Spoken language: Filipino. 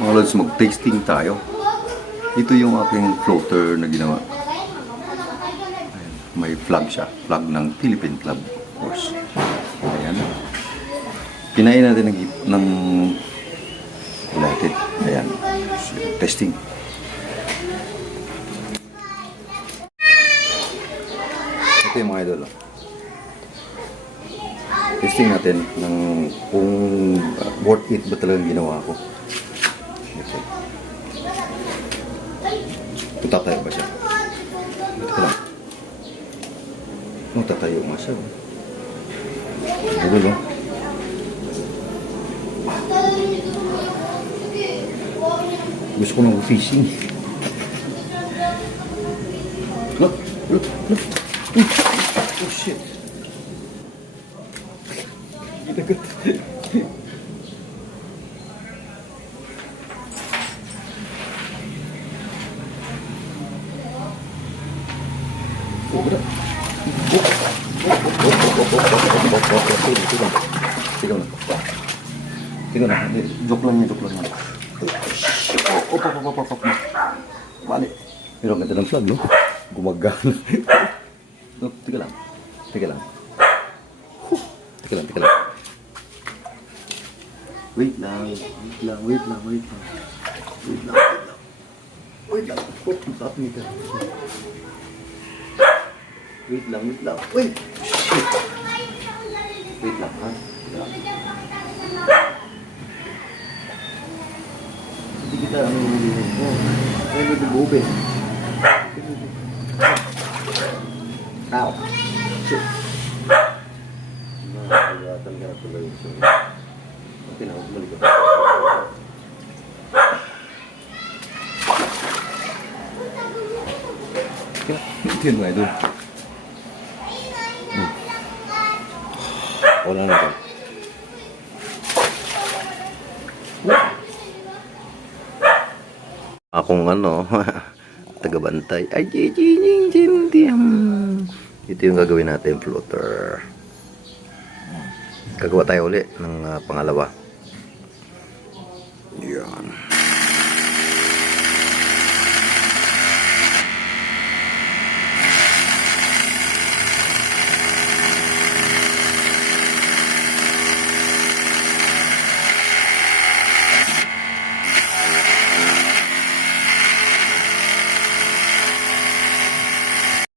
Mga lods, mag-tasting tayo. Ito yung aking floater na ginawa. Ayan, may flag siya. Flag ng Philippine Club, of course. Ayan. Kinain natin ng, ng United. Ayan. Testing. Ito yung mga idol. oh. Testing natin ng kung uh, worth it ba talagang ginawa ko. Ito. Tatayo ba siya? Ito lang. Oh, tatayo nga siya. oh. Bugol, oh. Gusto ko ng fishing. Look, look, look. Oh, shit. Sobra. Sigaw na. Sigaw na. Joke lang yun, joke lang yun. Oh, op, op, op, op, op. Bali. Pero ang ganda ng flag, no? Gumagana. no, tika lang. Tika lang. Tika lang, tika lang. Wait lang, wait lang, wait lang, wait lang. Wait lang, wait lang. Wait lang. Oh, ang sarap nito. Wait lang, wait lang. Wait! Shit! Wait lang, ha? Wait lang. Hindi kita ang nililinig mo. Kaya may bubube. Ow! Shit! Nakakayatan ka na tuloy. Sorry. Bumalik ako. Ito yun mga idol. Hmm. Wala na ito. Akong ano, tagabantay. Ay, jijing, jindiam. Ito yung gagawin natin, floater. Gagawa tayo uli ng ah, pangalawa. Neon.